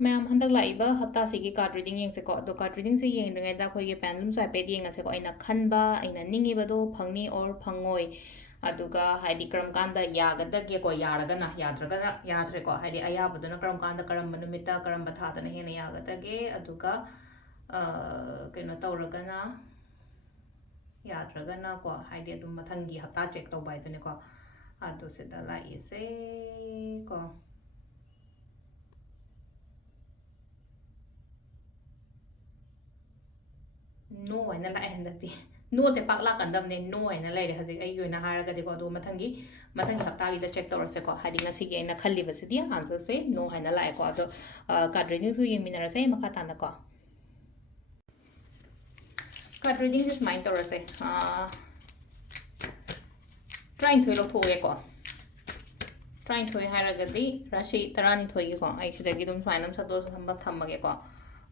ma'am हंदक लाइब हफ्ता से कार्ड रीडिंग येंसेको तो कार्ड रीडिंग से येंद्रिङैदा अखोइगे पेंडुलम स्वाइपेट येंगसेको अइना खनबा अइना निंगिबदो फंगनी और फंगोय अदुगा हाइदि करम कांदा यागदगे को यारगना याद्रगना याद्रेको हाइदि अयाबदुना करम कांदा करम नुमिता करम थादना हेना यागदगे अदुगा कइनो तौरगना याद्रगना को हाइदि अदुम मथंगी हफ्ता चेक तौबा हाइदुनेको अदु सिदा लाइसे को नो है लाए हंदक्ति नो से पाक लाकंदमने नो है लेरे हजिक आई योना हारगदिको अदु मथंगी मथंगी हप्तागी दा चेक तौरसेको हाइदि ngasi ge na khallibasidi answer से नो है लाए को अदु कार्ड रीडिंग सु येंमिनरसे मखा तानको कार्ड रीडिंग से स्माइल तौरसे ट्राइन थोय लौथोगेको ट्राइन थोय हारगदि राशि तरानी थोयगेको आई सिदगी दुम फाइनम सदो संबक थम्मगेको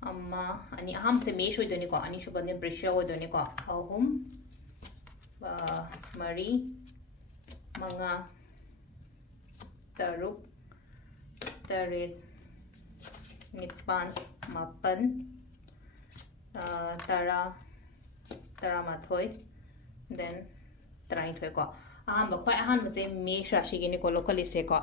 अम्मा अनि अहम से मेश होइदोनिको अनि सुबने ब्रिश्य होइदोनिको अहुम मरी मंगा तरुक तरेत निपान मापन तरा तरामाथोय देन तराइथोयको अहम क्वाइ अहम से मेश राशि गिनिको लोकलिसेको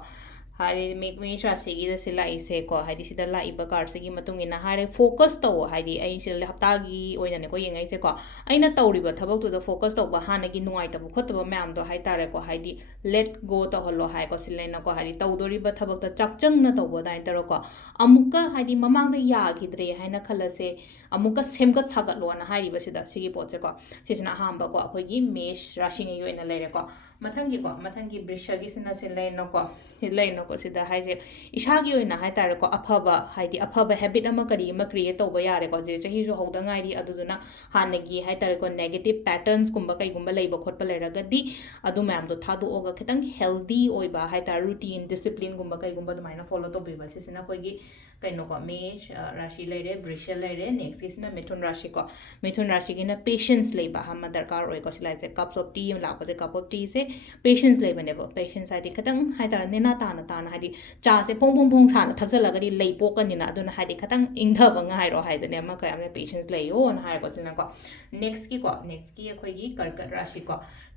हारे मेष राशि की से लाइसे को हाइदि सिदा लाइब कार्ड से की मतुंग इना हारे फोकस तो हाइदि आई से हप्तागी ओइनाने को येंगाइ से को अइना तौरिबा थबक तो फोकस तो हाने की नुंगाइ तब खोतब मैम तो हाइ तारे को हाइदि लेट गो तो हल्लो हाइ को सिलेना को हाइदि तौदोरिबा थबक त चकचंग न तौबो दाइन तरो को अमुका हाइदि ममांग द यागिद्रे हाइना खलसे अमुका सेमगत सागतलो ना हाइरिबा सिदा सिगी पोचे को सिजना हामबा को अखोइगी मेष राशि ने योइना लेरे को मथंगी वृषगी सिना सिलेना को लेनो को सिदा हाइजे इशागी ओइना हाइ तारे को अफबा हाइदि अफबा हैबिट अमा करी अमा क्रिएट तौबा यारे को जे चही जो हौदा गाइरी अदुदुना हानेगी हाइ तारे को नेगेटिव पैटर्न्स कुंबा कइगुंबा लेबा खोटपा लेरगदी अदु मैम दो थादोगा खितंग हेल्दी ओइबा हाइ तारे रूटीन डिसिप्लिन कुंबा कइगुंबा दुमाइना फॉलो तौबेबा सिसिना कोइगी कइनो को मेष राशि लेरे वृष लेरे नेक्स्ट किसना मिथुन राशि को मिथुन राशि की ना पेशेंस लेबा हम दरकार ओइ को सिलाइसे कप्स ऑफ टी लापसे कप ऑफ टी से पेशेंस लेबनेबो पेशेंस हाइदि खतंग हाइ तारे नेना ताना हाइदि चा से पोंग साना थक्सलगदि लेइ पोकनिना अदुना हाइदि खतंग इंधब ngairo हाइदने अमा कयमने पेशेंस लेयो न हाइ को सिना को नेक्स्ट की अखोइगी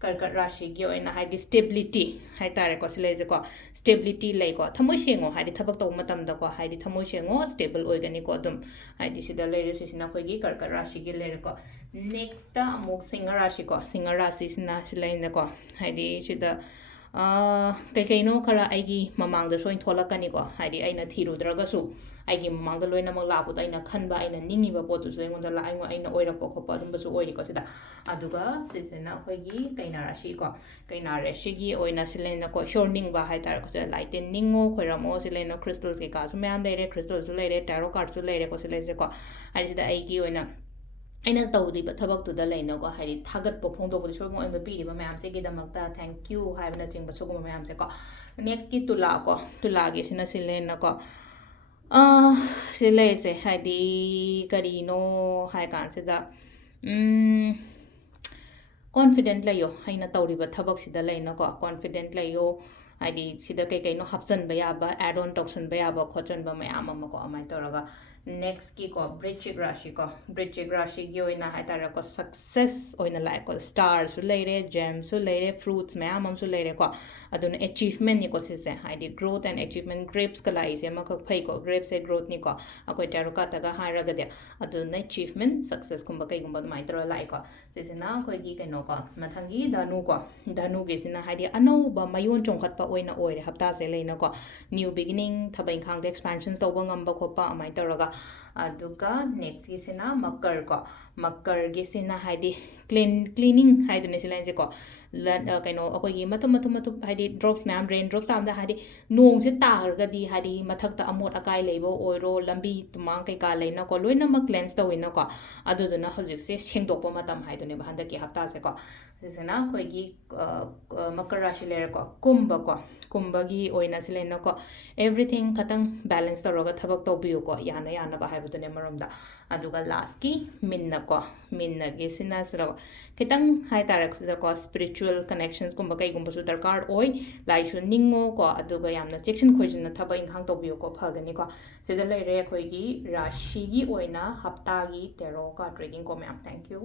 कर्कट राशि की ओइना हाइदि स्टेबिलिटी हाइ तारे को सिलेजे को स्टेबिलिटी ले को थमोइ सेंगो हाइदि थबक तौ मतम द को हाइदि थमोइ सेंगो स्टेबल ओइगनि को अदुम हाइदि सिदा लेरे सिना अखोइगी कर्कट राशि की लेरे को नेक्स्ट अमुक सिंह राशि सिना सिलेने को हाइदि सिदा कईनो खरा आइगी ममांग सोइन थोलकनिको हाइदि अइना थिरुद्रगसु आइगी ममांग लोइनमक लाबुद अइना खनबा अइना निंगिबा पोतुसु अइंगोंदा ला अइना ओइरपो खोपा अदुमबसु ओइरिको सिदा अदुगा सिसेना अखोइगी कइना राशिगी ओइना सिलेना को शोर्निंगबा हाइतार को से लाइटेन निंगो खोइरमो सिलेना क्रिस्टल्स के कासु मैम लेरे क्रिस्टल्सु लेरे टैरो कार्ड्सु लेरे को सिलेजे को हाइदि सिदा आइगी ओइना अना तौरीब थबक्तुदा लेनको हाइदि थागतपो फोंदोकदि सोमो अइना पीरिबा मैमसे गिदमक्ता थैंक यू हाइबना चिंगबा सोगुम मैमसे को नेक्स्ट की तुलागी सिना सिलेना को सिलेसे हाइदि करीनो हाइ कांसिदा कॉन्फिडेंट लेयो अइना तौरीब थबक्सिदा लेनको कॉन्फिडेंट लेयो हाइदि सिदा कईनो हपचनबा याबा एड ऑन तौसनबा याबा खोचनबा मयाम अमको अमाइ तौरगा नेक्स्ट की को वृश्चिक राशि की ओइना हाइतारे को सक्सेस ओइना लाइक को स्टार सु लेरे जेम सु लेरे फ्रूट्स मैम सु लेरे को अदुन अचीवमेंट नि को सिसे हाइदि ग्रोथ एंड अचीवमेंट ग्रेप्स का लाइसे मक फै को ग्रेप्स ए ग्रोथ नि को अकोइ टारो का तगा हाइरगदे अदुन अचीवमेंट सक्सेस कुंबा कइगुंबा दुमाइ तरो लाइक को सिसिना खोइगी कइनो को मथंगी धनु के सिना हाइदि अनौबा मयोन चोंखटपा ओइना ओइरे हप्ता से लेना को न्यू बिगिनिंग थबै खांग एक्सपेंशन्स तौबा ngamba खोपा अमाइ तौरगा अदुगा नेक्स्ट की सिना मकर की सिना हाइदि क्लीनिंग हाइदुने सिलाइसे को कइनो अखोइगी मथु हाइदि ड्रॉप्स मैम रेन ड्रॉप्स आमदा हाइदि नोंग से तारगदी हाइदि मथक्ता अमोट अकाइ लेबो ओइरो लंबी तुमांग कइका लेना को लोइना मक क्लेंस तौइना को अदुदुना हजिक से सेंगदोपो मतम हाइदुने हंदकी हप्ता से को ꯁꯤꯁꯤꯅ ꯑꯩꯈꯣꯏꯒꯤ ꯃꯀꯔ ꯔꯥꯁꯤ ꯂꯩꯔꯦꯀꯣ ꯀꯨꯝꯕꯀꯣ ꯀꯨꯝꯕꯒꯤ ꯑꯣꯏꯅ ꯁꯤ ꯂꯩꯅꯀꯣ ꯑꯦꯕ꯭ꯔꯤꯊꯤꯡ ꯈꯇꯪ ꯕꯦꯂꯦꯟꯁ ꯇꯧꯔꯒ ꯊꯕꯛ ꯇꯧꯕꯤꯌꯨꯀꯣ ꯌꯥꯅ ꯌꯥꯅꯕ ꯍꯥꯏꯕꯗꯨꯅꯦ ꯃꯔꯣꯝꯗ ꯑꯗꯨꯒ ꯂꯥꯁꯀꯤ ꯃꯤꯟꯅꯀꯣ ꯃꯤꯟꯅꯒꯤ ꯁꯤꯅ ꯁꯤꯗ ꯈꯤꯇꯪ ꯍꯥꯏꯇꯥꯔꯦ ꯁꯤꯗꯀꯣ ꯁ꯭ꯄꯤꯔꯤꯆꯨꯋꯦꯜ ꯀꯅꯦꯛꯁꯟꯁꯀꯨꯝꯕ ꯀꯩꯒꯨꯝꯕꯁꯨ ꯗꯔꯀꯥꯔ ꯑꯣꯏ ꯂꯥꯏꯁꯨ ꯅꯤꯡꯉꯣꯀꯣ ꯑꯗꯨꯒ ꯌꯥꯝꯅ ꯆꯦꯛꯁꯤꯟ ꯈꯣꯏꯖꯤꯟꯅ ꯊꯕꯛ ꯏꯪꯈꯥꯡ ꯇꯧꯕꯤꯌꯨꯀꯣ ꯐꯒꯅꯤꯀꯣ ꯁꯤꯗ ꯂꯩꯔꯦ ꯑꯩꯈꯣꯏꯒꯤ ꯔꯥꯁꯤꯒꯤ ꯑꯣꯏꯅ ꯍꯞꯇꯥꯒꯤ ꯇꯦꯔꯣ ꯀꯥꯔꯗ ꯔꯤꯗꯤꯡꯀꯣ ꯃꯌꯥꯝ ꯊꯦꯡꯛ ꯌꯨ